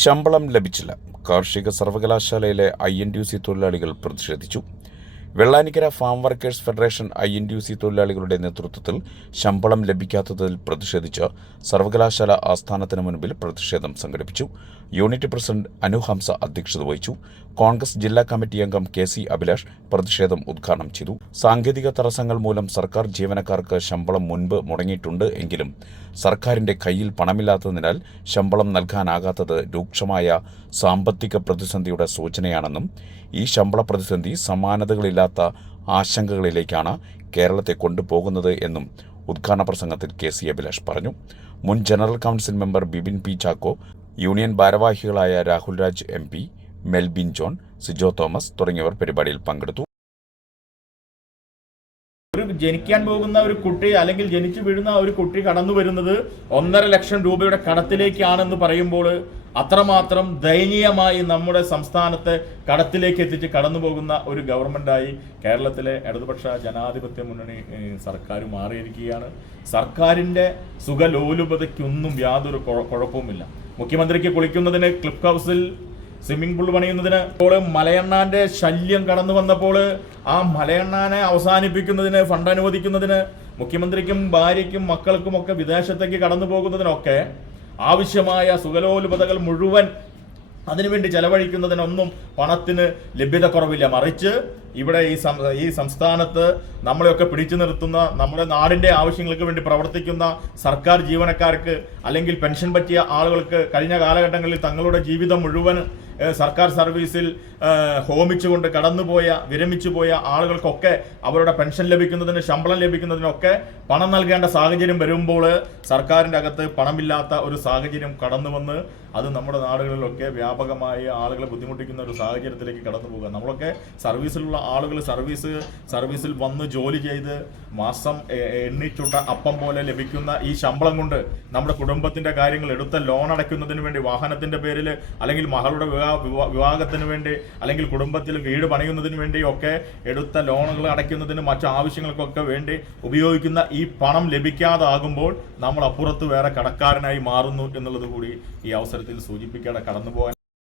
ശമ്പളം ലഭിച്ചില്ല. കാർഷിക സർവകലാശാലയിലെ ഐ എൻ ടി സി തൊഴിലാളികൾ പ്രതിഷേധിച്ചു. Vellanikkara farm workers federation I N T U C തൊഴിലാളികളുടെ നേതൃത്വത്തിൽ ശമ്പളം ലഭിക്കാത്തതിൽ പ്രതിഷേധിച്ച് സർവകലാശാല ആസ്ഥാനത്തിന് മുൻപിൽ പ്രതിഷേധം സംഘടിപ്പിച്ചു. യൂണിറ്റ് പ്രസിഡന്റ് അനുഹംസ അധ്യക്ഷത വഹിച്ചു. കോൺഗ്രസ് ജില്ലാ കമ്മിറ്റി അംഗം കെ സി അഭിലാഷ് പ്രതിഷേധം ഉദ്ഘാടനം ചെയ്തു. സാങ്കേതിക തടസ്സങ്ങൾ മൂലം സർക്കാർ ജീവനക്കാർക്ക് ശമ്പളം മുൻപ് മുടങ്ങിയിട്ടുണ്ട് എങ്കിലും സർക്കാരിന്റെ കയ്യിൽ പണമില്ലാത്തതിനാൽ ശമ്പളം നൽകാനാകാത്തത് രൂക്ഷമായ സാമ്പത്തിക പ്രതിസന്ധിയുടെ സൂചനയാണെന്നും ഈ ശമ്പള പ്രതിസന്ധി സമാനതകളില്ലാത്ത ആശങ്കകളിലേക്കാണ് കേരളത്തെ കൊണ്ടുപോകുന്നത് എന്നും ഉദ്ഘാടന പ്രസംഗത്തിൽ കെ സി അഭിലാഷ് പറഞ്ഞു. മുൻ general council member Bibin P Chacko union ഭാരവാഹികളായ Rahul Raj M P Melbin John Sijo Thomas തുടങ്ങിയവർ പരിപാടിയിൽ പങ്കെടുത്തു. ഒരു ജനിക്കാൻ പോകുന്ന ഒരു കുട്ടി അല്ലെങ്കിൽ ജനിച്ചു വീഴുന്ന ഒരു കുട്ടി കടന്നു വരുന്നത് ഒന്നര ലക്ഷം രൂപയുടെ കടത്തിലേക്കാണെന്ന് പറയുമ്പോൾ അത്രമാത്രം ദയനീയമായി നമ്മുടെ സംസ്ഥാനത്തെ കടത്തിലേക്ക് എത്തിച്ച് കടന്നു പോകുന്ന ഒരു ഗവൺമെന്റായി കേരളത്തിലെ ഇടതുപക്ഷ ജനാധിപത്യ മുന്നണി സർക്കാർ മാറിയിരിക്കുകയാണ്. സർക്കാരിന്റെ സുഖലോലുപതയ്ക്കൊന്നും യാതൊരു കുഴപ്പവുമില്ല. മുഖ്യമന്ത്രിക്ക് കുളിക്കുന്നതിന് ക്ലിപ്പ് ഹൗസിൽ സ്വിമ്മിംഗ് പൂൾ പണിയുന്നതിന് ഇപ്പോൾ മലയണ്ണാന്റെ ശല്യം കടന്നു വന്നപ്പോൾ ആ മലയണ്ണാനെ അവസാനിപ്പിക്കുന്നതിന് ഫണ്ട് അനുവദിക്കുന്നതിന് മുഖ്യമന്ത്രിക്കും ഭാര്യയ്ക്കും മക്കൾക്കും ഒക്കെ വിദേശത്തേക്ക് കടന്നു പോകുന്നതിനൊക്കെ ആവശ്യമായ സുഖലോലുപതകൾ മുഴുവൻ അതിനുവേണ്ടി ചെലവഴിക്കുന്നതിനൊന്നും പണത്തിന് ലഭ്യത കുറവില്ല മറിച്ച് ഇവിടെ ഈ ഈ സംസ്ഥാനത്ത് നമ്മളെയൊക്കെ പിടിച്ചു നിർത്തുന്ന നമ്മുടെ നാടിന്റെ ആവശ്യങ്ങൾക്ക് വേണ്ടി പ്രവർത്തിക്കുന്ന സർക്കാർ ജീവനക്കാർക്ക് അല്ലെങ്കിൽ പെൻഷൻ പറ്റിയ ആളുകൾക്ക് കഴിഞ്ഞ കാലഘട്ടങ്ങളിൽ തങ്ങളുടെ ജീവിതം മുഴുവൻ സർക്കാർ സർവീസിൽ ഹോമിച്ചുകൊണ്ട് കടന്നുപോയ വിരമിച്ചു പോയ ആളുകൾക്കൊക്കെ അവരുടെ പെൻഷൻ ലഭിക്കുന്നതിന് ശമ്പളം ലഭിക്കുന്നതിനൊക്കെ പണം നൽകേണ്ട സാഹചര്യം വരുമ്പോൾ സർക്കാരിന്റെ അകത്ത് പണമില്ലാത്ത ഒരു സാഹചര്യം കടന്നു വന്ന് അത് നമ്മുടെ നാടുകളിലൊക്കെ വ്യാപകമായി ആളുകളെ ബുദ്ധിമുട്ടിക്കുന്ന ഒരു സാഹചര്യത്തിലേക്ക് കടന്നു പോകുക നമ്മളൊക്കെ സർവീസിലുള്ള ആളുകൾ സർവീസ് സർവീസിൽ വന്ന് ജോലി ചെയ്ത് മാസം എണ്ണിച്ചുട്ട അപ്പം പോലെ ലഭിക്കുന്ന ഈ ശമ്പളം കൊണ്ട് നമ്മുടെ കുടുംബത്തിന്റെ കാര്യങ്ങൾ എടുത്ത ലോൺ അടയ്ക്കുന്നതിന് വേണ്ടി വാഹനത്തിന്റെ പേരിൽ അല്ലെങ്കിൽ മകളുടെ വിവാഹ വിവാഹത്തിന് വേണ്ടി അല്ലെങ്കിൽ കുടുംബത്തിൽ വീട് പണിയുന്നതിന് വേണ്ടിയൊക്കെ എടുത്ത ലോണുകൾ അടയ്ക്കുന്നതിന് മറ്റു ആവശ്യങ്ങൾക്കൊക്കെ വേണ്ടി ഉപയോഗിക്കുന്ന ഈ പണം ലഭിക്കാതാകുമ്പോൾ നമ്മൾ അപ്പുറത്ത് വേറെ കടക്കാരനായി മാറുന്നു എന്നുള്ളത് കൂടി ഈ അവസരത്തിൽ സൂചിപ്പിക്കാതെ കടന്നു പോകാൻ